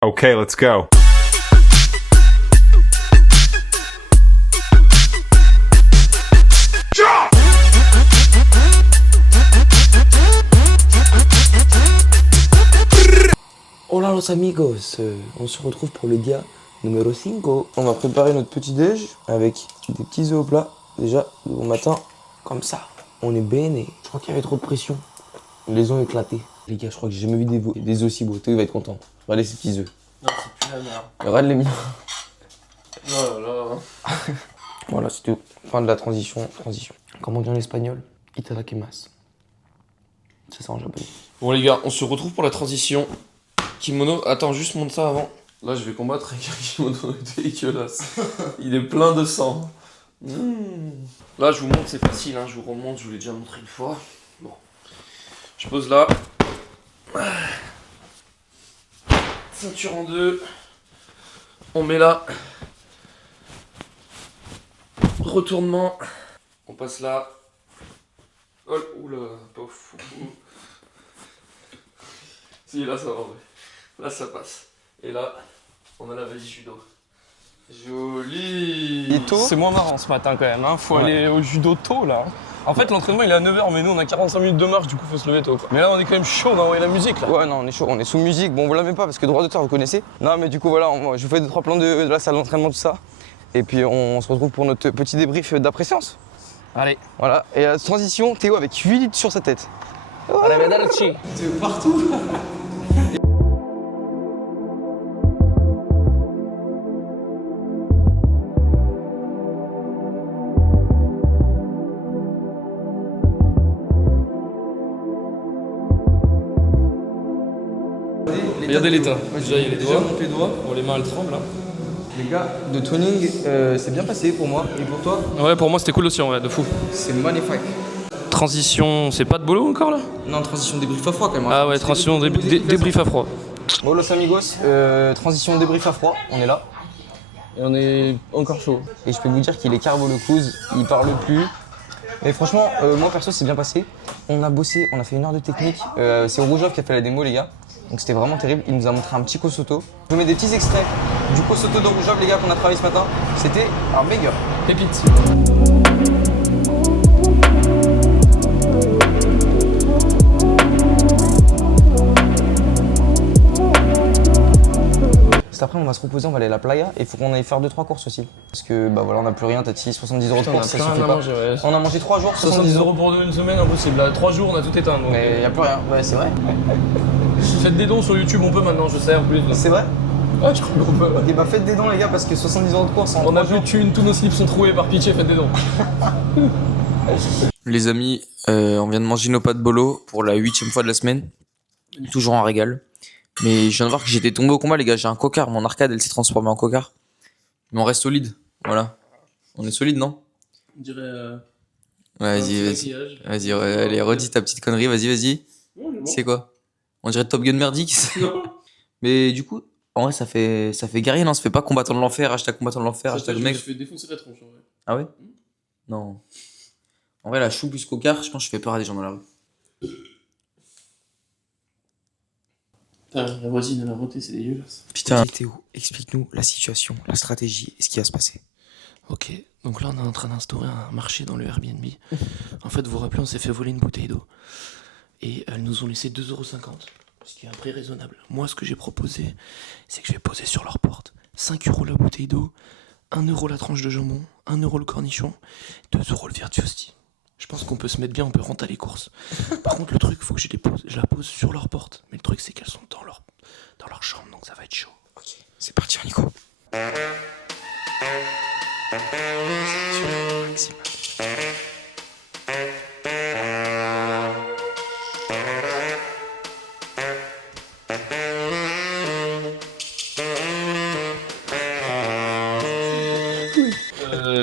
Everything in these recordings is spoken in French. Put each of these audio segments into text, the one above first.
Okay, let's go. Hola los amigos, on se retrouve pour le dia numéro 5. On va préparer notre petit déj avec des petits œufs au plat. Déjà, le bon matin, comme ça, on est bene. Je crois qu'il y avait trop de pression. Les œufs ont éclaté. Les gars, je crois que j'ai jamais vu des œufs aussi beaux. Théo va être content. Regardez ces petits œufs. Non, c'est plus la merde. Regarde les miens. Oh là là. Voilà, c'est tout. Fin de la transition. Comment on dit en espagnol? Itadakimasu. C'est ça en japonais. Bon les gars, on se retrouve pour la transition. Kimono, attends, juste monte ça avant. Là, je vais combattre avec un kimono dégueulasse. Il est plein de sang. Là, je vous montre, c'est facile, hein. Je vous remonte, je vous l'ai déjà montré une fois. Bon. Je pose là. Ceinture en deux. On met là. Retournement. On passe là. Oh, oula, pas fou. Si, là, ça va, ouais. Là, ça passe. Et là, on a la valise judo. Joli. C'est moins marrant ce matin quand même, hein. Faut aller au judo tôt là. En fait l'entraînement il est à 9h mais nous on a 45 minutes de marche du coup faut se lever tôt quoi. Mais là on est quand même chaud, on a envoyé la musique là. Ouais, non, on est chaud, on est sous musique. Bon, vous la même pas parce que droit d'auteur, vous connaissez. Non, mais du coup, voilà, je vous fais 2-3 plans de la salle d'entraînement, tout ça. Et puis, on se retrouve pour notre petit débrief d'après-séance. Allez. Voilà. Et la transition, Théo avec 8 litres sur sa tête. Arrivederci. Regardez l'état. Déjà, il y a les doigts. monte les doigts. Bon, les mains elles tremblent là. Les gars, de tuning, c'est bien passé pour moi. Et pour toi? Ouais, pour moi c'était cool aussi en vrai, de fou. C'est magnifique. Transition, c'est pas de boulot encore là? Non, transition débrief à froid quand même. Ah ouais, transition débrief à froid. Bon, los amigos, transition débrief à froid, on est là. Et on est encore chaud. Et je peux vous dire qu'il est carbo le couze, il parle plus. Mais franchement, moi perso, c'est bien passé. On a bossé, on a fait 1 heure de technique. C'est Rougeoff qui a fait la démo, les gars. Donc c'était vraiment terrible. Il nous a montré un petit Kosoto. Je vous mets des petits extraits du Kosoto de Rougeoff, les gars, qu'on a travaillé ce matin. C'était un banger. Pépite. Cet après, on va se reposer, on va aller à la playa et il faut qu'on aille faire 2-3 courses aussi. Parce que bah voilà, on n'a plus rien, Tati, 70 € de courses, ça suffit pas. On a mangé 3 jours, 70 € pour une semaine, impossible. Là, 3 jours, on a tout éteint. Donc, Mais il n'y a plus rien, ouais, c'est vrai. faites des dons sur YouTube, on peut maintenant, je sais en plus. C'est vrai? Ah, je crois qu'on peut. Et bah faites des dons, les gars, parce que 70 € de courses en On a 3 plus jours. de thunes, tous nos slips sont troués, par pitié, faites des dons. Les amis, on vient de manger nos pâtes bolo pour la 8e fois de la semaine. Toujours un régal. Mais je viens de voir que j'étais tombé au combat, les gars. J'ai un cocard. Mon arcade, elle s'est transformée en cocard. Mais on reste solide. Voilà. On est solide, non? On dirait. Vas-y. Vas-y, allez, redis ta petite connerie. Vas-y. C'est quoi? On dirait Top Gun merdique. Mais du coup, en vrai, ça fait guerrier, non? Ça fait pas combattant de l'enfer, hashtag combattant de l'enfer, hashtag mec. Je fais défoncer la tronche en vrai. Ah ouais? Non. En vrai, la chou plus cocard, je pense que je fais peur à des gens dans la rue. La voisine, elle a roté, c'est dégueulasse. Putain. Théo, explique-nous la situation, la stratégie et ce qui va se passer. Ok, donc là on est en train d'instaurer un marché dans le Airbnb. En fait, vous vous rappelez, on s'est fait voler une bouteille d'eau. Et elles nous ont laissé 2,50 €, ce qui est un prix raisonnable. Moi, ce que j'ai proposé, c'est que je vais poser sur leur porte 5 € la bouteille d'eau, 1 € la tranche de jambon, 1 € le cornichon, 2 € le Virtuosti. Je pense qu'on peut se mettre bien, on peut rentrer les courses. Par contre, le truc, faut que je la pose sur leur porte. Mais le truc, c'est qu'elles sont dans leur chambre, donc ça va être chaud. Ok, c'est parti, on y go.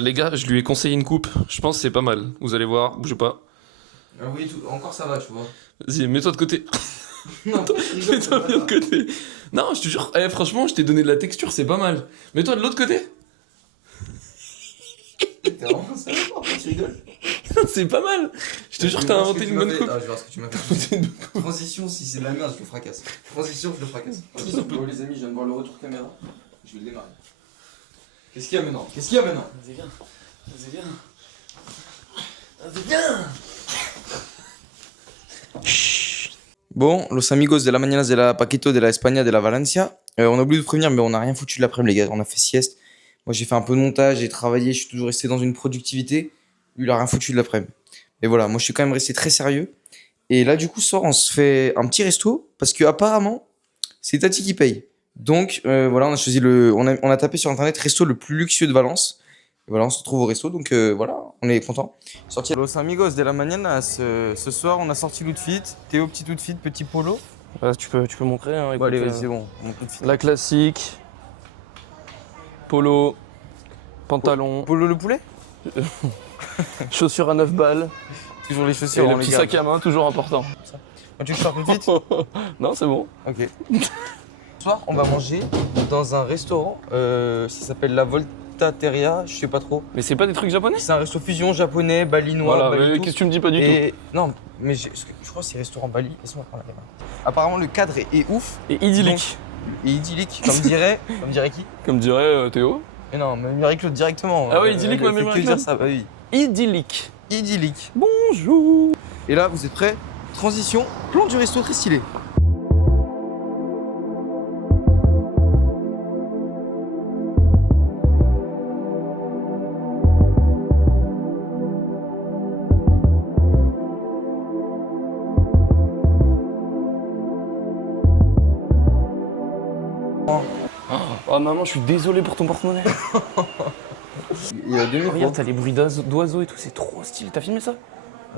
Les gars, je lui ai conseillé une coupe. Je pense que c'est pas mal. Vous allez voir, bougez pas. Ah oui, encore ça va, tu vois. Vas-y, mets-toi de côté. Non, Mets-toi bien de côté. Non, je te jure, franchement, je t'ai donné de la texture, c'est pas mal. Mets-toi de l'autre côté. T'es vraiment sérieux, tu rigoles? C'est pas mal. Je te jure que t'as inventé une bonne coupe. Ah, je vais voir ce que tu m'as fait. Transition, si c'est de la merde, je le fracasse. Transition, je le fracasse. Bon, les amis, je viens de voir le retour caméra. Je vais le démarrer. Qu'est-ce qu'il y a maintenant? Qu'est-ce qu'il y a maintenant? Vas-y, viens. Vas-y, viens. Vas-y, viens. Bon, los amigos de la mañana de la Paquito de la España de la Valencia. On a oublié de prévenir, mais on n'a rien foutu de l'après-midi, les gars. On a fait sieste. Moi, j'ai fait un peu de montage, j'ai travaillé, je suis toujours resté dans une productivité. Lui, il a rien foutu de l'après-midi. Mais voilà, moi, je suis quand même resté très sérieux. Et là, du coup, ce soir, on se fait un petit resto parce que apparemment, c'est Tati qui paye. Donc, voilà, on a choisi on a tapé sur internet resto le plus luxueux de Valence. Et voilà, on se retrouve au resto, donc voilà, on est content. Sorti Los amigos de la mañana, ce soir, on a sorti l'outfit. Théo, petit outfit, petit polo. Tu peux montrer. Hein, Bon, allez, écoute, vas-y, c'est bon. Mon outfit. La classique. Polo. Pantalon. Polo le poulet? Chaussures à 9 balles. Toujours les Et chaussures, le on les petit garde. sac à main, toujours important. Tu le sors tout de suite? Non, c'est bon. Ok. Ce soir, on va manger dans un restaurant. Ça s'appelle la Voltateria, je sais pas trop. Mais c'est pas des trucs japonais? C'est un resto fusion japonais, balinois, Voilà, mais Bali, qu'est-ce que tu me dis pas du tout? et non, mais je crois que c'est restaurant Bali. Laisse-moi prendre la caméra. Apparemment, le cadre est ouf Et idyllique. et idyllique, comme dirait qui? Comme dirait Théo. Mais non, même Marie-Claude directement. Ah ouais, idyllique, elle même fait que Marie-Claude. dire ça, bah oui. Idyllique. Idyllique. Bonjour. Et là, vous êtes prêts? Transition, plan du resto très stylé. Oh maman, je suis désolé pour ton porte-monnaie. Il y a 2 Regarde, t'as les bruits d'oiseaux et tout, c'est trop stylé. T'as filmé ça?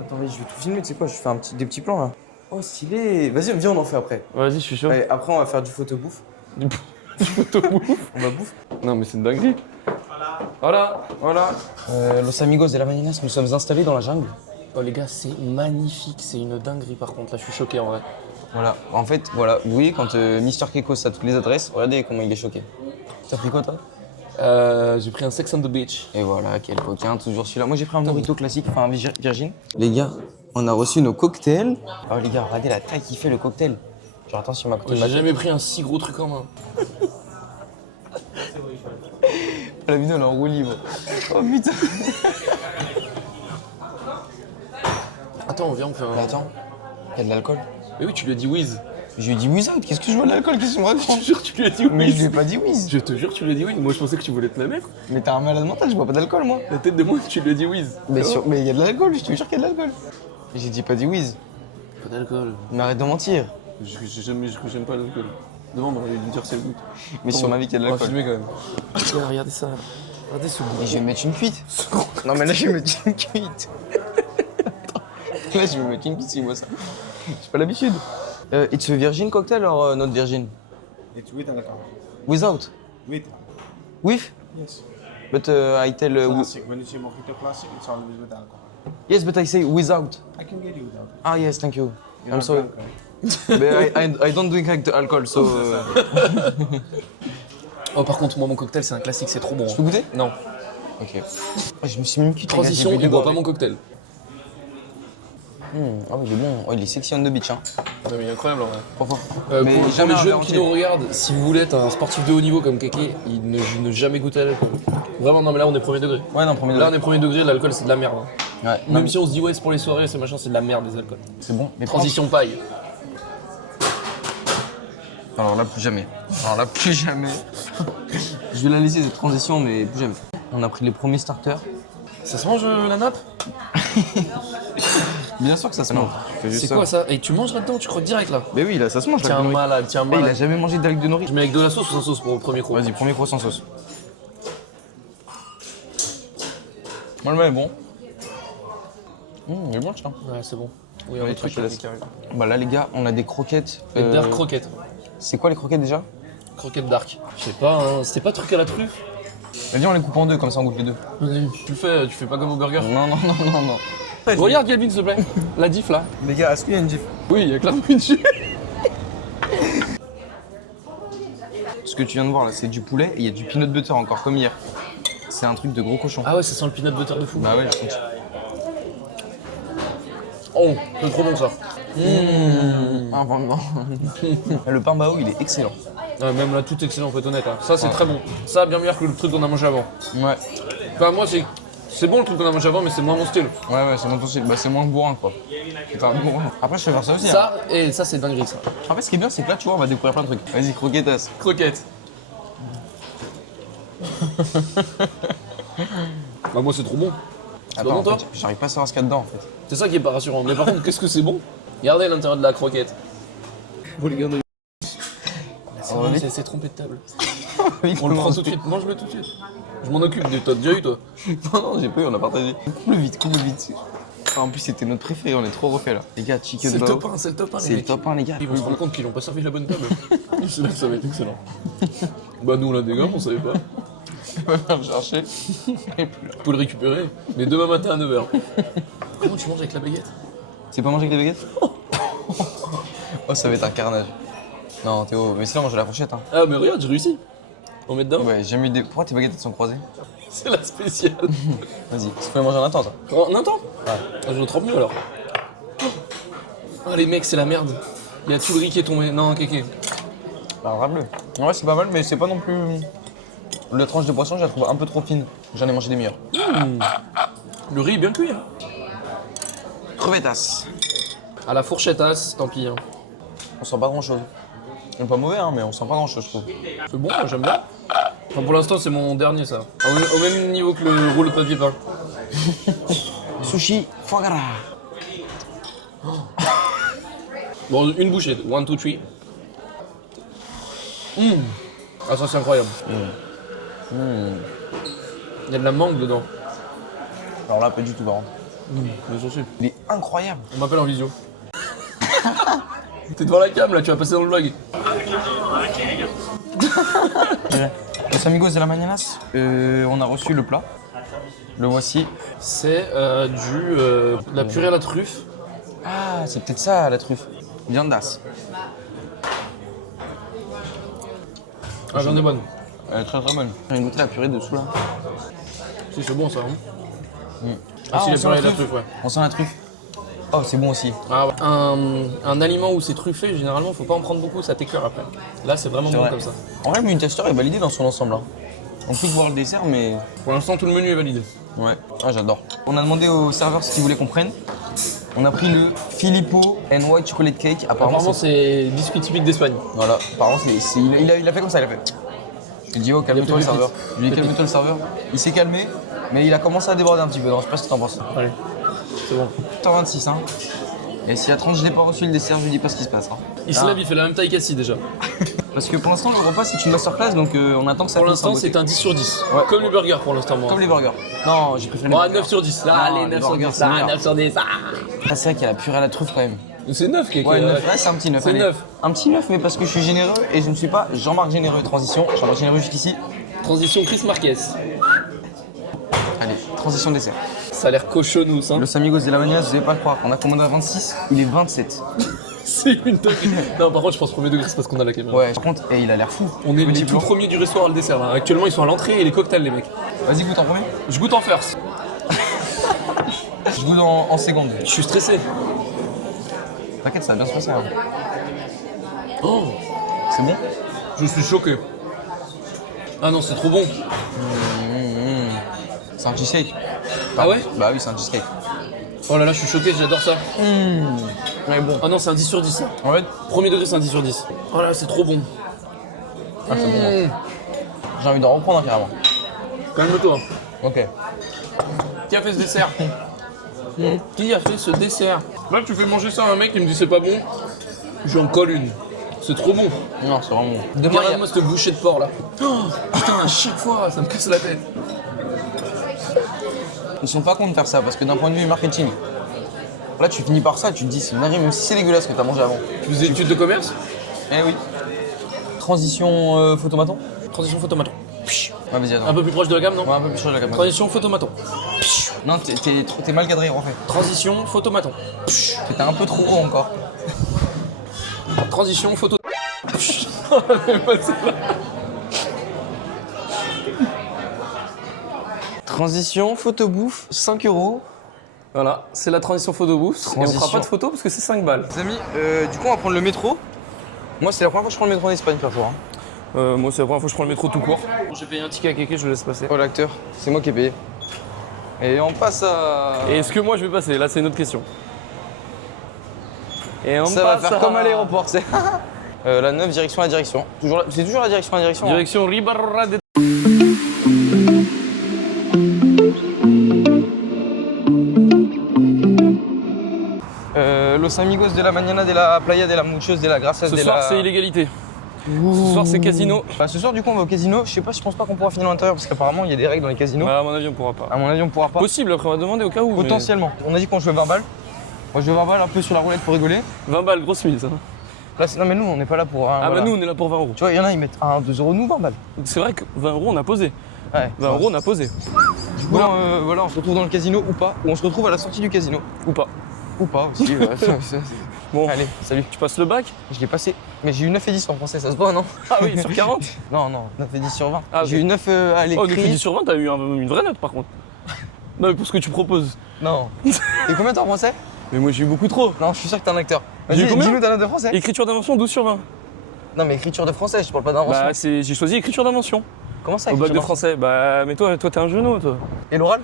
Attends, mais je vais tout filmer, tu sais quoi, je fais des petits plans là. Oh, stylé. Vas-y, viens, on en fait après. Vas-y, je suis chaud. Allez, après, on va faire du photo-bouffe. Du photo bouffe. On va bouffer. Non mais c'est une dinguerie. Voilà. Voilà. Los amigos de la Mañanas, nous sommes installés dans la jungle. Oh les gars, c'est magnifique, c'est une dinguerie par contre. Là, je suis choqué en vrai. Voilà. En fait, voilà. Vous voyez, quand Mister Kekos a toutes les adresses, regardez comment il est choqué. T'as pris quoi, toi? J'ai pris un Sex on the Beach. Et voilà, quel coquin, toujours celui-là. Moi, j'ai pris un Morito classique, enfin un Virgin. Les gars, on a reçu nos cocktails. Oh, les gars, regardez la taille qu'il fait le cocktail. Genre, attends, sur ma côté. J'ai jamais pris un si gros truc en main. La vidéo, elle est en roue libre. Oh putain. Attends, viens, on fait un. Attends, il y a de l'alcool. Mais oui, tu lui as dit whiz. Je lui ai dit without, qu'est-ce que je vois de l'alcool? Qu'est-ce que tu me Je racontes? te jure, tu lui as dit whiz. Mais je lui ai pas dit whiz. Je te jure, tu lui as dit whiz. Moi, je pensais que tu voulais te la mettre. Mais t'as un malade mental, je bois pas d'alcool, moi. La tête de moi, tu lui as dit whiz. Mais il y a de l'alcool, je te jure qu'il y a de l'alcool. Et j'ai dit pas dit whiz. Pas d'alcool. Mais arrête de mentir. J'aime pas l'alcool. Demande, on va lui dire c'est le goût. Mais sur ma vie qu'il y a de On va l'alcool. filmer quand même. Regarde, regardez ça. Regardez ce goût. Et je vais mettre une cuite. Non mais là je vais mettre une cuite. Là je vais mettre une cuite si moi ça. J'ai pas l'habitude. It's a virgin cocktail or not virgin? It's with alcohol. Without? With. With? Yes. But I tell... Classic. When you say mojito classic, it's always with alcohol. yes, but I say without. I can get you without. Ah yes, thank you. You're I'm not sorry. drunk, right? But I don't drink alcohol, so... Oh, par contre, moi, mon cocktail, c'est un classique, c'est trop bon. Je peux goûter? Non. Ok. Ah, je me suis mis une cuite. Transition, il boit pas mon cocktail. Ah oui, il est bon. Oh, il est sexy on the beach, hein. Non, mais il est incroyable en vrai. Pourquoi? Pour les jamais un jeunes verre qui entier. nous regardent, si vous voulez être un sportif de haut niveau comme Kéké, il ne jamais goûter à l'alcool. Vraiment, non, mais là, on est premier degré. Ouais, non, premier Là, on degré. est premier degré, l'alcool, c'est de la merde. Hein. Ouais, non, Même si on se dit, ouais, c'est pour les soirées, c'est machin, c'est de la merde, les alcools. c'est bon. Mais Transition paille. Alors là, plus jamais. Alors là, plus jamais. Je vais la laisser cette transition, mais plus jamais. On a pris les premiers starters. Ça se mange la nappe? Bien sûr que ça se mange. C'est quoi ça? Et tu manges là-dedans, tu croques direct là? Mais oui, là, ça se mange. Tiens malade, tiens Il a malade. jamais mangé d'algues de nori. Je mets avec de la sauce ou sans sauce pour le premier croc? Vas-y, premier croissant sauce. Moi, le mets est bon. Il est bon, tiens. Ouais, c'est bon. Oui, Ouais, un truc je te laisse. Bah là, les gars, on a des croquettes. Et dark croquette. C'est quoi les croquettes déjà? Croquette dark. Je sais pas, hein. C'était pas truc à la truffe? Vas-y, on les coupe en deux, comme ça on goûte les deux. Vas-y, tu fais pas comme au burger. Non, non, non, non, non. Regarde Galvin, s'il te plaît. La diff là. Les gars, est-ce qu'il y a une diff? Oui, il y a clairement une diff. Ce que tu viens de voir là, c'est du poulet et il y a du peanut butter encore, comme hier. C'est un truc de gros cochon. Ah ouais, ça sent le peanut butter de fou. Bah ouais, j'ai senti. Oh, c'est trop bon ça. Ah, vraiment. Le pain bao, il est excellent. Ouais, même là, tout est excellent, faut être honnête. Hein. Ça, c'est très bon. Ça, bien meilleur que le truc qu'on a mangé avant. Ouais. Enfin, moi, c'est bon le truc qu'on a mangé avant, mais c'est moins mon style. Ouais, c'est mon style. Bah, c'est moins bourrin, quoi. C'est pas bourrin. Après, je fais faire ça aussi. Hein. Ça, et ça, c'est dinguerie, ça. En fait, ce qui est bien, c'est que là, tu vois, on va découvrir plein de trucs. Vas-y, croquettes. Croquette. Bah, moi, c'est trop bon. C'est pas Attends, bon, toi en fait, j'arrive pas à savoir ce qu'il y a dedans, en fait. C'est ça qui est pas rassurant. Mais par contre, qu'est-ce que c'est bon? Regardez l'intérieur de la croquette. Vous regardez. C'est trompé de table. On le prend tout de suite. Mange-le tout de suite. Je m'en occupe. T'as déjà eu, toi? Non, j'ai pas eu, on a partagé. Coupe-le vite. Enfin, en plus, c'était notre préféré, on est trop refait là. Les gars, chicken C'est le bao. top 1, c'est le top 1. C'est le top 1, les gars. Ils vont se rendre compte qu'ils n'ont pas servi la bonne table. C'est là que ça va être excellent. Bah, nous, on l'a des gommes, on savait pas. On va me chercher. On peut le récupérer. Mais demain matin à 9h. Comment tu manges avec la baguette? C'est pas manger avec des baguettes? Oh, ça va être un carnage. Non, Théo, mais sinon, mange à la fourchette. Hein. Ah, mais regarde, j'ai réussi. On met dedans? Ouais, j'ai jamais eu des. Pourquoi tes baguettes elles sont croisées? C'est la spéciale. Vas-y, ça faut les manger en un temps, ça. En un temps? Ouais. Ah, je le trempe mieux alors. Oh, les mecs, c'est la merde. Il y a tout le riz qui est tombé. Non, kéké. Bah, rappelez. Ouais, c'est pas mal, mais c'est pas non plus. La tranche de poisson, je la trouve un peu trop fine. J'en ai mangé des meilleurs. Le riz est bien cuit. Hein. Crevettas. À la fourchettasse, tant pis. Hein. On sent pas grand chose. C'est pas mauvais, hein, mais on sent pas grand chose, je trouve. C'est bon, moi, j'aime bien. Enfin, pour l'instant, c'est mon dernier, ça. Au même niveau que le rouleau de papier peint. Sushi, foie gras. Bon, une bouchée. 1, 2, 3. Ah, ça, c'est incroyable. Il y a de la mangue dedans. Alors là, pas du tout, par contre. Bien sûr. Il est incroyable. On m'appelle en visio. T'es devant la cam, là, tu vas passer dans le vlog. Los amigos de la mañanas, on a reçu le plat. Le voici. C'est de la purée à la truffe. Ah, c'est peut-être ça, la truffe. Viandas. Ah, j'en ai bonne. Elle est très très bonne. J'ai goûté la purée dessous, là. Si, c'est bon, ça. Hein. Ah, si, on la sent purée la à la truffe. truffe, ouais. On sent la truffe. Oh, c'est bon aussi. Ah, ouais. Un aliment où c'est truffé, généralement, faut pas en prendre beaucoup, ça t'écœure après. Là, c'est vraiment bon vrai. comme ça. En vrai, le menu tester est validé dans son ensemble. Hein. On peut voir le dessert, mais. Pour l'instant, tout le menu est validé. Ouais, ah, j'adore. On a demandé au serveur ce qu'il voulait qu'on prenne. On a pris le Filippo and White Chocolate Cake. Apparemment, c'est biscuit typique d'Espagne. Voilà, apparemment, il a fait comme ça, il a fait. Je lui ai dit, oh, calme-toi le serveur. Je lui ai dit, calme-toi le serveur. Il s'est calmé, mais il a commencé à déborder un petit peu. Non, je sais pas ce que t'en penses. Allez, c'est bon. 8h26, hein. Et s'il y a 30, je n'ai pas reçu le dessert, je lui dis pas ce qui se passe. Hein. Islab, il fait la même taille qu'Assi déjà. Parce que pour l'instant, le repas, c'est une masterclass, donc on attend que ça Pour finisse en l'instant, beauté. c'est un 10 sur 10. Ouais. Comme les burgers pour l'instant, moi. Comme les burgers. Non, j'ai préféré les Bon, burgers. 9 sur 10. Non, Allez, les 9 sur burgers, 10. c'est meilleur. 9 sur 10. Ah, c'est vrai qu'il y a la purée à la truffe quand même. C'est 9, kéké. Ouais, 9, là, c'est un petit 9. C'est allez. 9. Un petit 9, mais parce que je suis généreux et je ne suis pas Jean-Marc Généreux. Transition, Jean-Marc Généreux jusqu'ici. Transition Chris Marquez. Allez, transition dessert. Ça a l'air cochonnous, hein. Los amigos de la Mañana, vous allez pas le croire. On a commandé à 26, il est 27. C'est une dingue. Non, par contre, je pense premier degré, c'est parce qu'on a la caméra. Ouais, par contre, il a l'air fou. On est Petit les tout blanc. premiers du restaurant à le dessert là. Actuellement, ils sont à l'entrée et les cocktails, les mecs. Vas-y, goûte en premier. Je goûte en first. Je goûte en seconde. Je suis stressé. T'inquiète, ça va bien se passer. Hein. Oh, C'est bon? je suis choqué. Ah non, c'est trop bon. C'est un cheesecake. Ah ouais? Bah oui, c'est un cheesecake. Oh là là, je suis choqué, j'adore ça. Ouais, bon. Ah non, c'est un 10 sur 10. Ça. En fait, Premier degré, c'est un 10 sur 10. Oh là, c'est trop bon. ah, c'est bon. J'ai envie d'en reprendre carrément. Calme-toi. Ok. Qui a fait ce dessert? Qui a fait ce dessert? Là, tu fais manger ça à un mec qui me dit c'est pas bon. J'en colle une. C'est trop bon. Non, c'est vraiment bon. Regarde-moi cette bouchée de porc là. Oh, putain, à chaque fois, ça me casse la tête. Ils sont pas cons de faire ça parce que d'un point de vue marketing, là tu finis par ça, tu te dis c'est une dinguerie, même si c'est dégueulasse ce que t'as mangé avant. Tu faisais études de commerce? Eh oui. Transition photomaton. Transition photomaton. Ouais, vas-y, attends. Un peu plus proche de la gamme, non? Ouais, un peu plus chaud de la caméra. Transition photomaton. Non, t'es mal cadré, refais. Transition photomaton. T'es un peu trop haut encore. Transition photo. Transition photo bouffe, 5 €. Voilà, c'est la transition photo booth. Et on fera pas de photo parce que c'est 5 balles. Les amis, du coup, on va prendre le métro. Moi, c'est la première fois que je prends le métro en Espagne, perso. Hein. Moi, c'est la première fois que je prends le métro tout court. Bon, j'ai payé un ticket à Kéké, je le laisse passer. Oh, l'acteur, c'est moi qui ai payé. Et on passe à. Et est-ce que moi je vais passer? Là, c'est une autre question. Et on Ça va passe faire comme à l'aéroport, c'est. La 9, direction la direction. C'est toujours la direction la direction. Hein. Direction Ribarra de... Los amigos de la mañana de la playa de la muchos de la gracias Ce de soir, la. c'est illégalité. Ce soir, c'est casino. Bah, ce soir, du coup, on va au casino. Je sais pas, je pense pas qu'on pourra finir à l'intérieur parce qu'apparemment, il y a des règles dans les casinos. Bah, à mon avis, on pourra pas. À mon avis, on pourra pas. Possible, après, on va demander au cas où. mais- Potentiellement. On a dit qu'on jouait 20 balles. Moi, je jouais 20 balles un peu sur la roulette pour rigoler. 20 balles, grosse mise. Hein. Là, non, mais nous, on n'est pas là pour. Ah, bah, nous, on est là pour 20 euros. Tu vois, il y en a, ils mettent 1, 2 euros, nous, 20 balles. C'est vrai que 20 euros, on a posé. Ouais. 20 euros, on a posé. Du coup, voilà, on se retrouve dans le casino ou pas. Ou on se retrouve à la sortie du casino. Ou pas. Ou pas aussi. Bon, Allez, salut. tu passes le bac? Je l'ai passé. Mais j'ai eu 9 et 10 en français, ça se voit, non? Ah oui, sur 40? Non, 9 et 10 sur 20. Ah, ok. J'ai eu 9 à Oh, depuis l'écrit. 10 sur 20, t'as eu une vraie note par contre. Non, mais pour ce que tu proposes. Non. Et combien t'as en français? Mais moi, j'ai eu beaucoup trop. Non, je suis sûr que t'es un acteur. J'ai eu Vas-y, combien? dis-nous ta note de français. Écriture d'invention, 12 sur 20. Non, mais écriture de français, je parle pas d'invention. Bah, j'ai choisi écriture d'invention. Comment ça, Au bac écriture de français. Bah, mais toi, t'es un genou, toi. Et l'oral?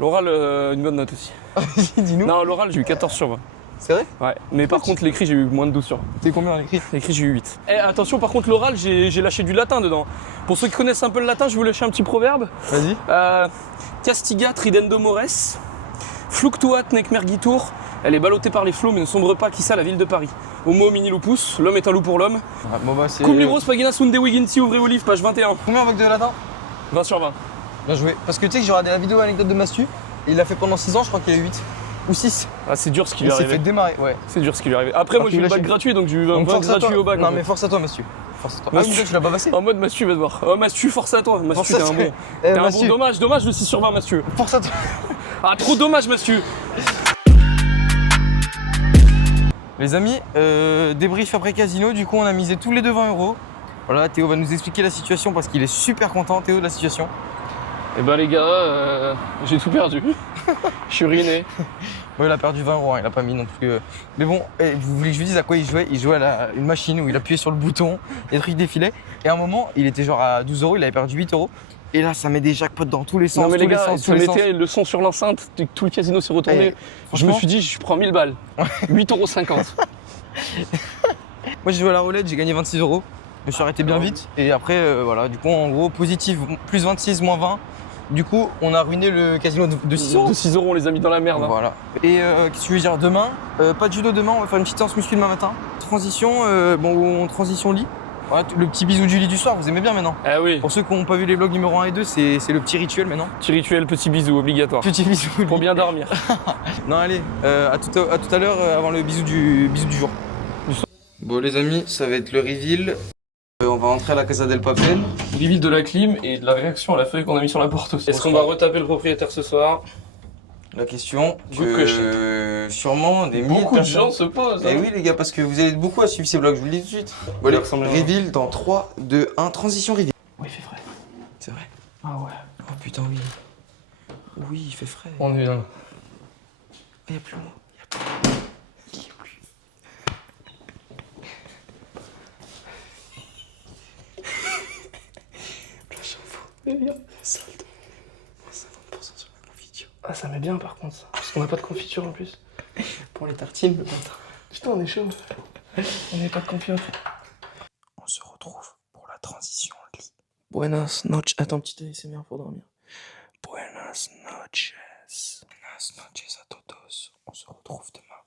L'oral, une bonne note aussi. Dis-nous. Non, l'oral, j'ai eu 14 sur 20. C'est vrai? Ouais. Mais par contre, l'écrit, j'ai eu moins de 12 sur 20. T'es combien à l'écrit? L'écrit, j'ai eu 8. Et attention, par contre, l'oral, j'ai lâché du latin dedans. Pour ceux qui connaissent un peu le latin, je vais vous lâcher un petit proverbe. Vas-y. Castigat ridendo mores, fluctuat nec mergitur. Elle est ballottée par les flots, mais ne sombre pas, qui ça, la ville de Paris. Homo mini lupus, l'homme est un loup pour l'homme. Ah, bon, bah, c'est. Cum libros pagina sunt deviginti, ouvrez au livre, page 21. Combien en bac de latin? 20 sur 20. Bien joué. Parce que tu sais que j'ai regardé la vidéo anecdote de Mastu. Et il l'a fait pendant 6 ans, je crois qu'il a eu 8. Ou 6. Ah, c'est dur ce qui Il lui est s'est fait arrivé. démarrer, ouais. C'est dur ce qui lui est arrivé. Après, moi, j'ai eu le bac gratuit, donc j'ai eu un Donc, bac force à gratuit toi. au bac. Non, en fait. mais force à toi, Mastu. Force à toi. Mastu. Ah oui, toi, tu l'as pas passé? En mode Mastu, va te voir. Oh, Mastu, force à toi. Mastu, Force t'es à un toi. bon. Eh, T'es un bon. Mastu. Dommage le 6 sur 20, Mastu. Force à toi. Ah, trop dommage, Mastu. Les amis, débrief après casino, du coup on a misé tous les deux 20 euros. Voilà, Théo va nous expliquer la situation parce qu'il est super content, Théo, de la situation. Eh ben, les gars, j'ai tout perdu. Je suis ruiné. Ouais, il a perdu 20 euros, hein, il a pas mis non plus. Mais bon, vous voulez que je vous dise à quoi il jouait? Il jouait à une machine où il appuyait sur le bouton, et le truc défilait. Et à un moment, il était genre à 12 euros, il avait perdu 8 euros. Et là, ça met des jackpots dans tous les sens, Non, mais les tous les gars, sens, ça tous les sens. mettait le son sur l'enceinte, tout le casino s'est retourné. Eh, Je me franchement- suis dit, je prends 1000 balles. 8,50 €. Moi j'ai joué à la roulette, j'ai gagné 26 euros. Je me suis arrêté bien vite. Et après, voilà, du coup en gros, positif, plus 26, moins 20. Du coup, on a ruiné le casino de 6 euros. De 6 euros, on les a mis dans la merde. Hein. Voilà. Et qu'est-ce que je veux dire demain? Pas de judo demain, on va faire une petite séance muscu demain matin. Transition, transition lit. Voilà, le petit bisou du lit du soir, vous aimez bien maintenant. Ah oui, Pour ceux qui n'ont pas vu les vlogs numéro 1 et 2, c'est le petit rituel maintenant. petit rituel, petit bisou obligatoire. Petit bisou. au lit. Pour bien dormir. Non allez, à tout à l'heure avant le bisou du jour. Bon les amis, ça va être le reveal. On va rentrer à la Casa del Papel. Reveal de la clim et de la réaction à la feuille qu'on a mis sur la porte aussi. Est-ce qu'on va retaper le propriétaire ce soir? La question Good que sûrement des milliers Beaucoup de personnes- gens se posent. Eh hein. oui les gars, parce que vous allez être beaucoup à suivre ces vlogs, je vous le dis tout de suite. Bon allez, reveal dans 3, 2, 1, transition reveal. Oui, il fait frais. C'est vrai? Ah ouais. Oh putain oui. Oui, il fait frais. On est là. Il y a plus moi. Ah, ça met bien par contre. Ça. Parce qu'on n'a pas de confiture en plus. Pour les tartines, le matin. Putain, on est chaud. On n'est pas de confiture. On se retrouve pour la transition lit. Buenas noches. Attends, petit ASMR pour dormir. Buenas noches. Buenas noches a todos. On se retrouve demain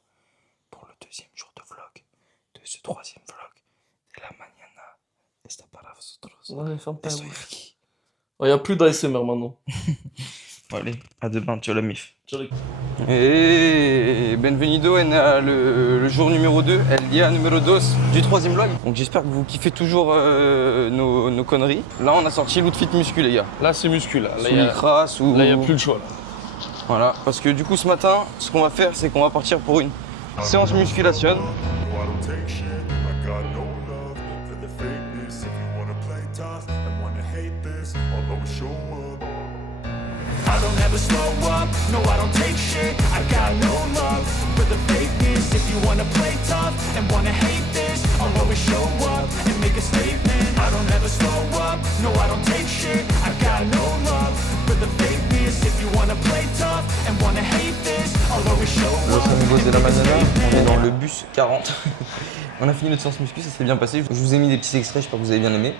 pour le deuxième jour de vlog, de ce troisième vlog de la mañana. Esta para vosotros. Ouais, ferme ta Estoy bouche. aquí. Il n'y a plus d'ASMR maintenant. Bon, allez, à demain, tu as la mif. Ciao, les- Et bienvenido en le jour numéro 2, el día numéro 2 du troisième vlog. Donc j'espère que vous kiffez toujours nos conneries. Là on a sorti l'outfit muscu les gars. Là, c'est muscu. Là, Sous l'icra, sous... il n'y a plus le choix. Là. Voilà, parce que du coup ce matin, ce qu'on va faire, c'est qu'on va partir pour une séance musculation. I don't take shit. I got no love for the fakeness. If you wanna play tough and wanna hate this, I'll always show up. I don't ever slow up, no I don't take shit. I got no love for the fakeness. If you wanna play tough and wanna hate this, I'll always show up and make a statement. I don't ever slow up, no I don't take shit. I got no love for the fakeness. If you wanna play tough and wanna hate this, I'll always show Los up. amigos de la mañana, on est dans le bus 40. On a fini notre séance muscu, ça s'est bien passé. Je vous ai mis des petits extraits, j'espère que vous avez bien aimé.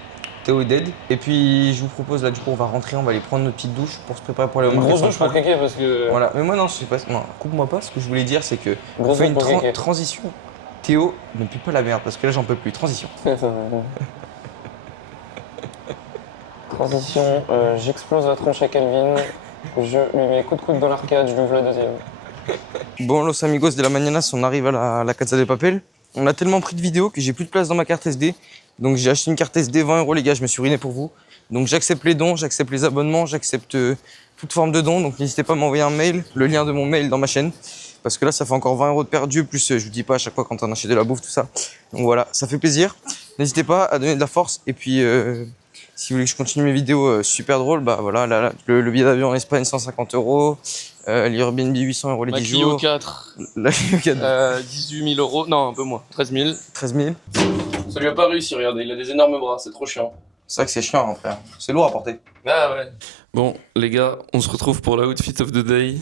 Théo est dead. Et puis je vous propose là du coup on va rentrer, on va aller prendre notre petite douche pour se préparer pour aller au Une market grosse douche central. pour kéké parce que. Voilà, mais moi non, je sais pas. Non, coupe-moi pas. Ce que je voulais dire, c'est que on Grosse fait une douche pour kéké. transition. Théo ne pue pas la merde parce que là j'en peux plus. Transition. Transition, j'explose la tronche à Calvin, je lui mets coup de coude dans l'arcade, je lui ouvre la deuxième. Bon, los amigos de la mañanas, on arrive à la Casa de Papel. On a tellement pris de vidéos que j'ai plus de place dans ma carte SD. Donc j'ai acheté une carte SD 20 € les gars, je me suis ruiné pour vous. Donc j'accepte les dons, j'accepte les abonnements, j'accepte toute forme de dons. Donc n'hésitez pas à m'envoyer un mail, le lien de mon mail dans ma chaîne. Parce que là ça fait encore 20 € de perdu, plus je vous dis pas à chaque fois quand on achète de la bouffe, tout ça. Donc voilà, ça fait plaisir. N'hésitez pas à donner de la force. Et puis si vous voulez que je continue mes vidéos super drôles, bah voilà, là, le billet d'avion en Espagne 150 €. L'Airbnb 800 € les Ma 10 Clio jours. 4, La Clio 4, 18 000 €, non un peu moins, 13 000. 13 000. Ça lui a pas réussi, regardez, il a des énormes bras, c'est trop chiant. C'est vrai que c'est chiant, hein, frère. C'est lourd à porter. Ah ouais. Bon, les gars, on se retrouve pour la outfit of the day.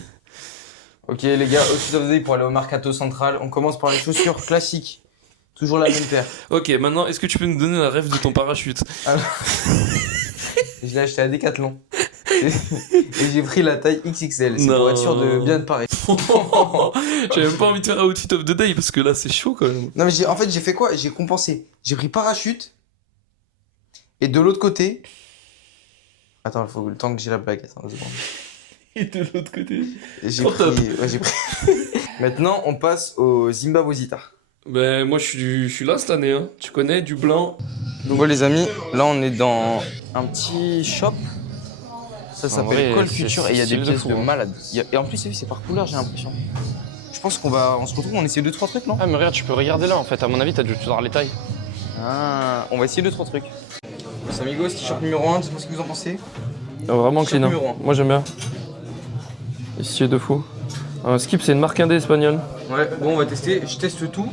Ok, les gars, outfit of the day pour aller au Mercato Central. On commence par les chaussures classiques. Toujours la même paire. Ok, maintenant, est-ce que tu peux nous donner la rêve de ton parachute? Je l'ai acheté à Decathlon. Et j'ai pris la taille XXL. C'est pour Non. être sûr de bien te paraître. J'avais même pas envie de faire un outfit of the day parce que là, c'est chaud quand même. Non, mais en fait, j'ai fait quoi? J'ai compensé. J'ai pris parachute. Et de l'autre côté. Attends, il faut le temps que j'ai la blague. Attends, 2 secondes. Et de l'autre côté. J'ai Au pris. top. Ouais, j'ai pris. Maintenant, on passe au Zimbabwezita. Ben, moi, je suis là cette année, hein. Tu connais, du blanc. Donc, bon, les amis, là, on est dans un petit shop. Ça s'appelle vrai, Call c'est Future et il y a des stylé de pièces fou, de hein. malade. Et en plus, c'est par couleur, j'ai l'impression. Je pense on se retrouve, on essaie 2-3 trucs, non? Ah mais regarde, tu peux regarder là en fait, à mon avis t'as dû te voir les tailles. Ah, on va essayer 2-3 trucs. Les amigos, t-shirt numéro 1, dites-moi ce que vous en pensez. Vraiment T-shirt clean. numéro un. Moi, j'aime bien. Ici, de fou. Skip, c'est une marque indé espagnole. Ouais, bon, on va tester. Je teste tout.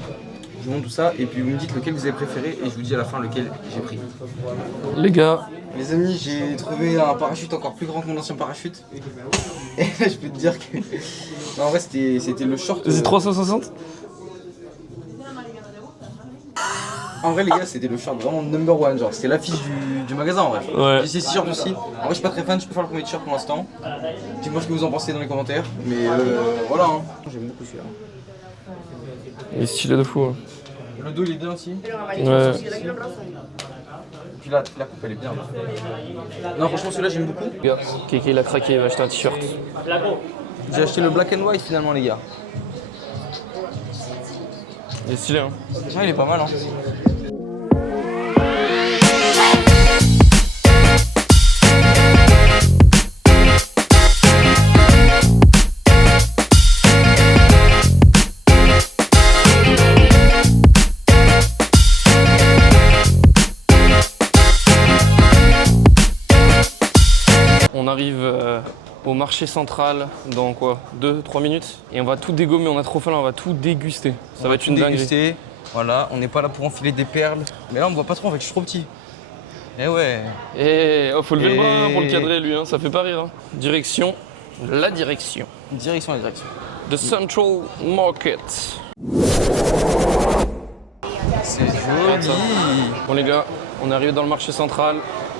Je vous montre tout ça et puis vous me dites lequel vous avez préféré et je vous dis à la fin lequel j'ai pris. Les gars, Les amis, j'ai trouvé un parachute encore plus grand que mon ancien parachute. Et là, je peux te dire que. Non, en vrai, c'était le short. c'est 360. En vrai, les gars, c'était le short vraiment number one. Genre, c'était l'affiche du magasin en vrai. Ouais. J'ai ces t-shirts aussi. En vrai, je suis pas très fan, je peux faire le premier t-shirt pour l'instant. Dites-moi ce que vous en pensez dans les commentaires. Mais voilà, hein. J'aime beaucoup celui-là. Il est stylé de fou. Hein. Le dos, il est bien aussi. Ouais. Et puis là, la coupe, elle est bien. Non, franchement, celui-là, j'aime beaucoup. Les gars, Kéké il a craqué, il va acheter un t-shirt. J'ai acheté le black and white finalement, les gars. Il est stylé hein. Ouais, il est pas mal, hein. On arrive au marché central dans quoi 2-3 minutes et on va tout dégommer, on a trop faim là, on va tout déguster. Ça va être une dinguerie. Déguster. Voilà, on n'est pas là pour enfiler des perles. Mais là, on me voit pas trop en fait, je suis trop petit. Eh ouais. Et oh, faut lever le bras hein, pour le Et- cadrer lui, hein, ça fait pas rire. Hein. Direction, la direction. Direction, la direction. The Central Market. C'est joli. Bon les gars, on est arrivé dans le marché central.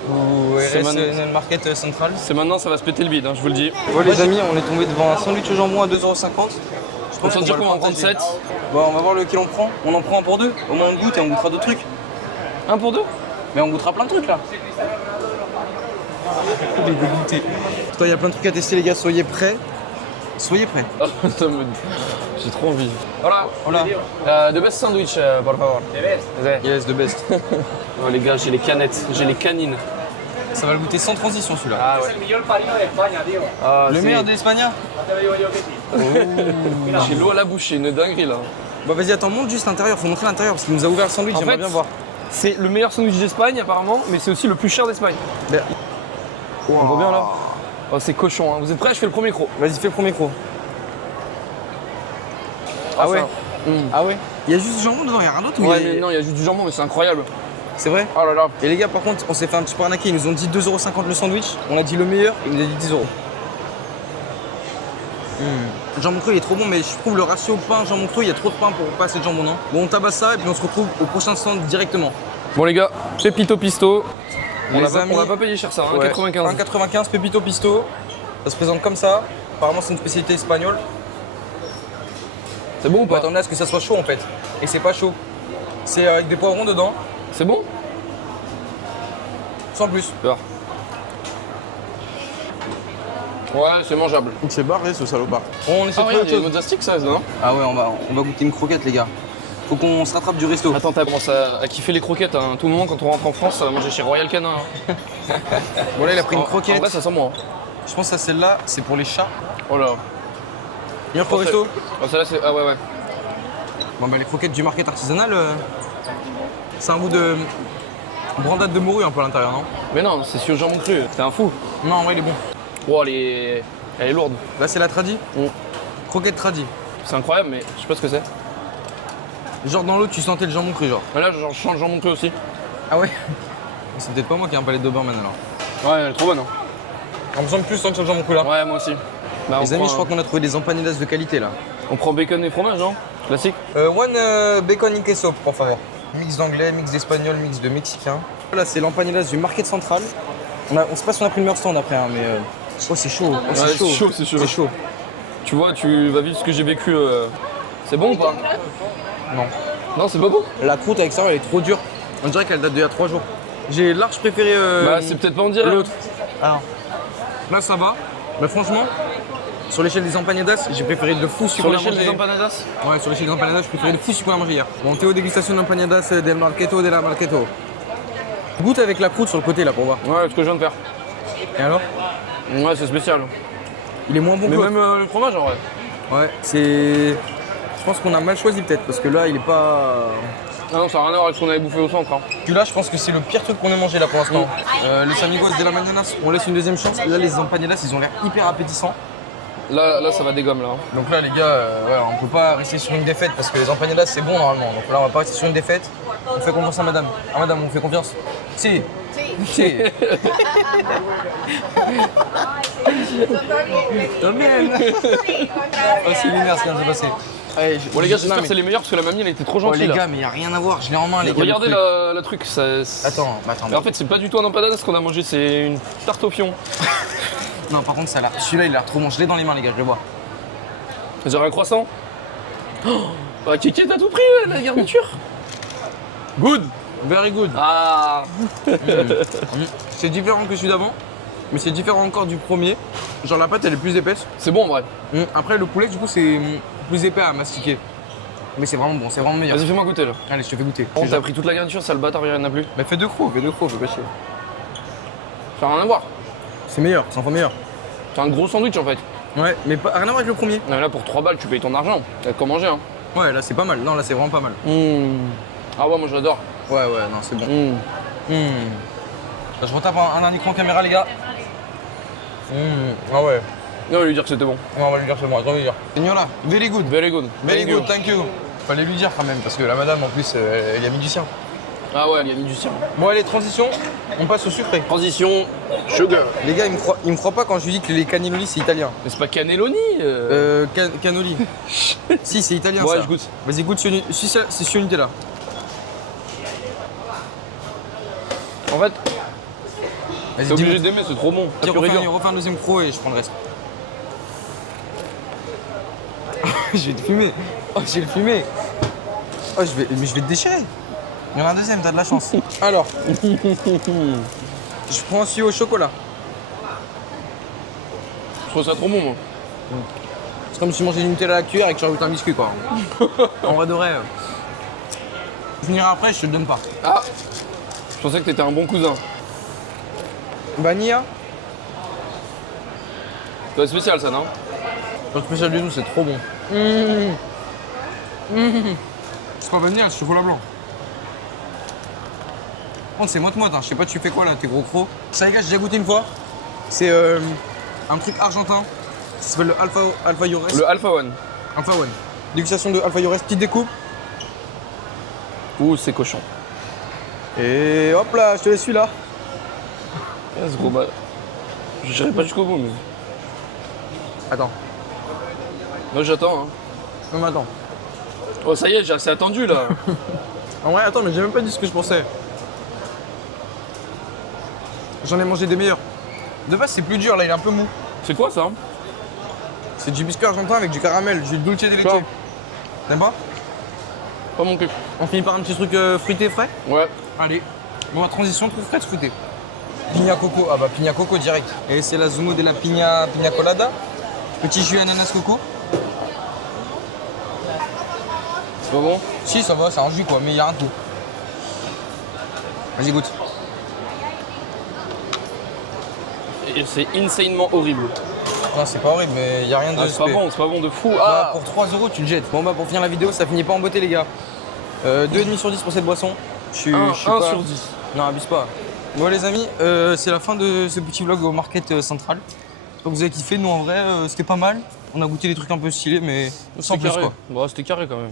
Ou C'est RS man- Market Central. C'est maintenant, ça va se péter le bide, hein, je vous le dis. Bon les amis, on est tombé devant un sandwich au jambon à 2,50 €. On peut dire qu'on va en prendre 7. Bon, on va voir lequel on prend. On en prend un pour deux. Au moins on goûte et on goûtera d'autres trucs. Un pour deux. Mais on goûtera plein de trucs là. Il est dégoûté. Toi, il y a plein de trucs à tester les gars, soyez prêts. Soyez prêts. J'ai trop envie. Voilà. Voilà. The best sandwich, por favor. Yes, the best. Oh les gars, j'ai les canettes, j'ai les canines. Ça va le goûter sans transition celui-là. Ah ouais. Ah, Le c'est- meilleur de l'Espagne. J'ai l'eau à la bouche, c'est une dinguerie là. Bah vas-y, attends, monte juste l'intérieur, faut montrer l'intérieur parce qu'il nous a ouvert le sandwich, En j'aimerais fait, bien voir. C'est le meilleur sandwich d'Espagne apparemment, mais c'est aussi le plus cher d'Espagne. On voit bien là. Oh, c'est cochon, hein. Vous êtes prêts? Je fais le premier croc. Vas-y, fais le premier croc. Ah ouais. Ah ouais. Il y a juste du jambon dedans, il y a rien d'autre ou Ouais, il y a- mais non, il y a juste du jambon, mais c'est incroyable. C'est vrai? Oh là là. Et les gars, par contre, on s'est fait un petit peu arnaquer. Ils nous ont dit 2,50€ le sandwich. On a dit le meilleur, ils nous ont dit 10€. Le jambon cru il est trop bon, mais je trouve le ratio pain jambon cru, il y a trop de pain pour pas assez de jambon, non? Bon, on tabasse ça et puis on se retrouve au prochain stand directement. Bon, les gars, Pépito Pisto. On Les va pas, amis. on va pas payer cher ça, hein, Ouais. 95. 1,95 Pepito Pisto. Ça se présente comme ça. Apparemment, c'est une spécialité espagnole. C'est bon ou On peut pas? attendre à ce que ça soit chaud en fait. Et c'est pas chaud. C'est avec des poivrons dedans, C'est bon? sans plus. Ouais, c'est mangeable. Il s'est barré ce salopard. Bon, on essaie Ah, de regarde, trouver il y a autre des chose. mozzastiques ça, non? Ah ouais, on va goûter une croquette, les gars. Faut qu'on se rattrape du resto. Attends, t'as commencé à kiffer les croquettes, hein. Tout le moment quand on rentre en France, ça va manger chez Royal Canin. Hein. Bon, là, il a pris une En croquette. vrai, ça sent bon. Hein. Je pense que celle-là, c'est pour les chats. Oh là. Viens au resto. Oh, celle-là, c'est. Ah ouais, ouais. Bon, bah, les croquettes du market artisanal, c'est un goût de brandade de morue un peu à l'intérieur, non? Mais non, c'est sur le jambon cru. T'es un fou. Non, en vrai, il est bon. Oh, elle est lourde. Là, c'est la tradi. Croquette tradi. C'est incroyable, mais je sais pas ce que c'est. Genre, dans l'eau, tu sentais le jambon cru, genre. Mais là, genre, je sens le jambon cru aussi. Ah ouais? C'est peut-être pas moi qui ai un palais de Doberman alors. Ouais, elle est trop bonne. Hein. On me semble plus sentir le jambon cru là. Ouais, moi aussi. Bah, Les amis, je crois qu'on a trouvé des empanadas de qualité là. On prend bacon et fromage, non? Classique. One bacon y queso, por favor. Mix d'anglais, mix d'espagnol, mix de mexicain. Là, c'est l'empanadas du market central. On sait pas si on a pris le meilleur stand après, hein, mais. Oh, c'est chaud. Oh, c'est Ouais, chaud. c'est chaud, c'est chaud. C'est chaud. Tu vois, tu vas vivre ce que j'ai vécu. C'est bon ou pas? Non. Non, c'est pas bon? La croûte avec ça, elle est trop dure. On dirait qu'elle date d'il y a 3 jours. J'ai large préféré. Bah, c'est peut-être pas en direct. l'autre. Alors. Là, ça va. Mais franchement, sur l'échelle des empanadas, j'ai préféré de fou celui Sur qu'on a l'échelle mangé. des empanadas? Ouais, sur l'échelle des empanadas, je préférais de fou celui qu'on a mangé hier. Bon, Théo, dégustation d'empanadas del Marqueto de la Marqueto. Goûte avec la croûte sur le côté là pour voir. Ouais, ce que je viens de faire. Et alors? Ouais, c'est spécial. Il est moins bon Mais que même le fromage en vrai. Ouais, c'est. Je pense qu'on a mal choisi peut-être parce que là, il est pas. Ah non, ça n'a rien à voir avec ce qu'on avait bouffé au centre. Hein. Celui-là, je pense que c'est le pire truc qu'on ait mangé là pour l'instant. Les amigos de la mañanas, on laisse une deuxième chance. Là, les empanadas, ils ont l'air hyper appétissants. Là, ça va des gommes là. Hein. Donc là, les gars, ouais, on peut pas rester sur une défaite parce que les empanadas, c'est bon normalement. Donc là, on va pas rester sur une défaite. On fait confiance à madame. Ah, madame, on fait confiance? Si. Si. Oh, c'est lunaire ce qui vient de se passer. Allez, Bon les gars, non, j'espère mais- que c'est les meilleurs parce que la mamie elle était trop Oh, gentille les là. gars, mais y a rien à voir. Je l'ai en main, les gars. Regardez le truc. la truc, ça. Attends, bah, attends. Mais en fait, c'est pas du tout un empanadas qu'on a mangé, c'est une tarte au fion. Non, par contre, ça là, celui-là, il a l'air trop bon. Je l'ai dans les mains, les gars, je le vois. Genre un croissant. Oh, bah, Kiki, t'as tout pris la garniture. Good. Very good. Ah. C'est différent que celui d'avant, mais c'est différent encore du premier. Genre la pâte, elle est plus épaisse. C'est bon en vrai. Après, le poulet, du coup, c'est plus épais à mastiquer. Mais c'est vraiment bon, c'est vraiment meilleur. Vas-y, fais-moi goûter là. Allez, je te fais goûter. Bon, t'as pris toute la garniture, ça le bâtard, il y en a plus. Bah, fais deux crocs, fais pas chier. Ça n'a rien à voir. C'est meilleur, c'est encore meilleur. C'est un gros sandwich en fait. Ouais, mais pas, rien à voir avec le premier. Là, pour 3 balles, tu payes ton argent. T'as de quoi manger hein. Ouais, là, c'est pas mal. Non, là, c'est vraiment pas mal. Ah ouais, moi je l'adore. Ouais, non, c'est bon. Là, je retape un dernier croc en caméra, les gars. Ah ouais. Non, on va lui dire que c'était bon. On va lui dire c'est bon, attends, lui dire. Señora, very good. Very good. Very good, thank you. Fallait lui dire quand même, parce que la madame, en plus, elle y a mis du sien. Ah ouais, il y a mis du sien. Bon, allez, transition, on passe au sucré. Transition, sugar. Les gars, ils me croient pas quand je lui dis que les cannelloni, c'est italien. Mais c'est pas cannelloni Cannoli. Si, c'est italien, Ouais, ça. je goûte. Vas-y, goûte si c'est sur Nutella. En fait, Vas-y, t'es obligé dis-moi. d'aimer, c'est trop bon. Tiens, refais un deuxième croc et je prends le reste. Je vais te fumer. Oh, je vais le fumer. Oh, mais je vais te déchirer. Il y en a un deuxième, t'as de la chance. Alors, je prends celui au chocolat. Je trouve ça trop bon, moi. C'est comme si je mangeais du Nutella à la cuillère et que je rajoute un biscuit, quoi. En vrai de vrai. Je finirai après, je te le donne pas. Ah, je pensais que t'étais un bon cousin. Vanilla. C'est spécial, ça, non? Le spécial du nous, c'est trop bon. C'est pas vanilla, c'est chocolat blanc. Par contre, c'est moite-moite, hein. Je sais pas, tu fais quoi là, tes gros crocs. Ça, les gars, j'ai déjà goûté une fois. C'est un truc argentin. Ça s'appelle le Alpha Yores. Le Alpha One. Alpha One. Dégustation de Alpha Yores, petite découpe. Ouh, c'est cochon. Et hop là, je te laisse celui-là. Ah, ce gros bal. Je n'irai pas jusqu'au bout, mais. Attends. Moi, j'attends. Hein. Non, mais attends. Oh, ça y est, j'ai assez attendu là. En vrai, attends, mais j'ai même pas dit ce que je pensais. J'en ai mangé des meilleurs. De base, c'est plus dur, là, il est un peu mou. C'est quoi ça? C'est du biscuit argentin avec du caramel, du dulce de leche. Quoi T'aimes pas? Pas mon cul. On finit par un petit truc fruité frais? Ouais. Allez. Bon, transition, truc frais, fruité. Pina coco, ah bah pina coco direct. Et c'est la Zumo de la pina colada. Petit jus ananas coco. C'est pas bon? Si, ça va, c'est un jus quoi, mais il y a un tout. Vas-y, goûte. Et c'est insanement horrible. Non, c'est pas horrible, mais il y a rien de Ah, c'est pas spé. bon, c'est pas bon de fou. Bah, Ah pour 3 euros, tu le jettes. Bon, bah, pour finir la vidéo, ça finit pas en beauté, les gars. 2,5 sur 10 pour cette boisson. Je suis 1 pas... sur 10. Non, abuse pas. Bon, les amis, c'est la fin de ce petit vlog au Market Central. J'espère que vous avez kiffé. Nous, en vrai, c'était pas mal. On a goûté des trucs un peu stylés, mais sans C'était plus, carré. quoi. Bon, c'était carré quand même.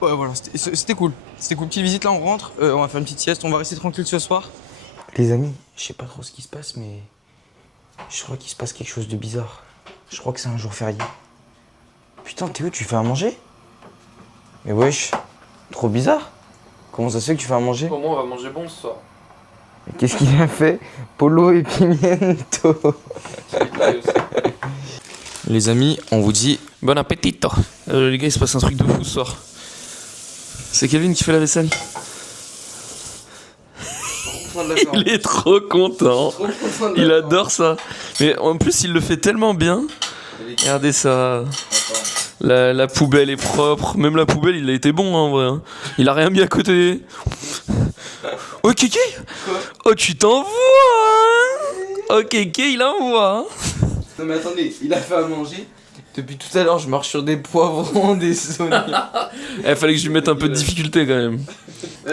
Ouais, voilà, c'était cool. C'était cool. Petite visite, là, on rentre. On va faire une petite sieste. On va rester tranquille ce soir. Les amis, je sais pas trop ce qui se passe, mais je crois qu'il se passe quelque chose de bizarre. Je crois que c'est un jour férié. Putain, Théo, tu fais à manger? Mais wesh, trop bizarre. Comment ça se fait que tu fais à manger? Pour moi, on va manger bon ce soir. Qu'est-ce qu'il a fait? Polo et pimiento. Les amis, on vous dit Bon appétito. Les gars, il se passe un truc de fou ce soir. C'est Kevin qui fait la vaisselle. Il est trop content. Il adore ça. Mais en plus, il le fait tellement bien. Regardez ça. La poubelle est propre. Même la poubelle, il a été bon hein, en vrai. Hein. Il a rien mis à côté. Oh Kéké. Oh tu t'envoies hein. Oh Kéké, il envoie hein. Non mais attendez, il a fait à manger. Depuis tout à l'heure, je marche sur des poivrons, des oignons. Fallait que je lui mette un peu de difficulté quand même.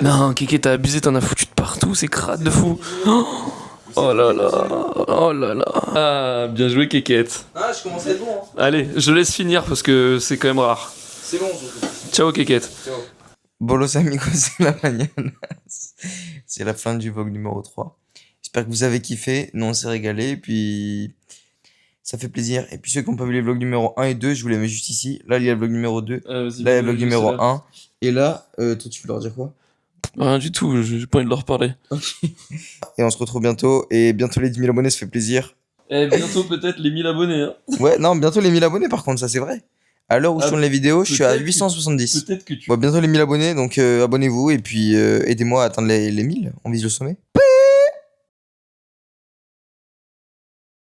Non, Kéké, t'as abusé, t'en as foutu de partout, c'est crade de fou. Oh là là, oh là là. Ah, bien joué, Kékette. Ah, je commence à être bon. Hein. Allez, je laisse finir parce que c'est quand même rare. C'est bon, surtout. Ciao, Kékette. Bolos amigos, c'est la mañana. C'est la fin du vlog numéro 3. J'espère que vous avez kiffé. Nous, on s'est régalé. Et puis, ça fait plaisir. Et puis, ceux qui n'ont pas vu les vlogs numéro 1 et 2, je vous les mets juste ici. Là, il y a le vlog numéro 2. Là, il y a le vlog numéro 1. Et là, toi, tu veux leur dire quoi? Rien du tout, j'ai pas envie de leur parler. Et on se retrouve bientôt. Et bientôt les 10 000 abonnés, ça fait plaisir. Et bientôt, peut-être les 1000 abonnés. Hein. Ouais, non, bientôt les 1000 abonnés, par contre, ça, c'est vrai. À l'heure où je tourne les vidéos, je suis à 870. Peut-être que tu. Bon, bientôt les 1000 abonnés, donc abonnez-vous. Et puis, aidez-moi à atteindre les 1000. On vise le sommet.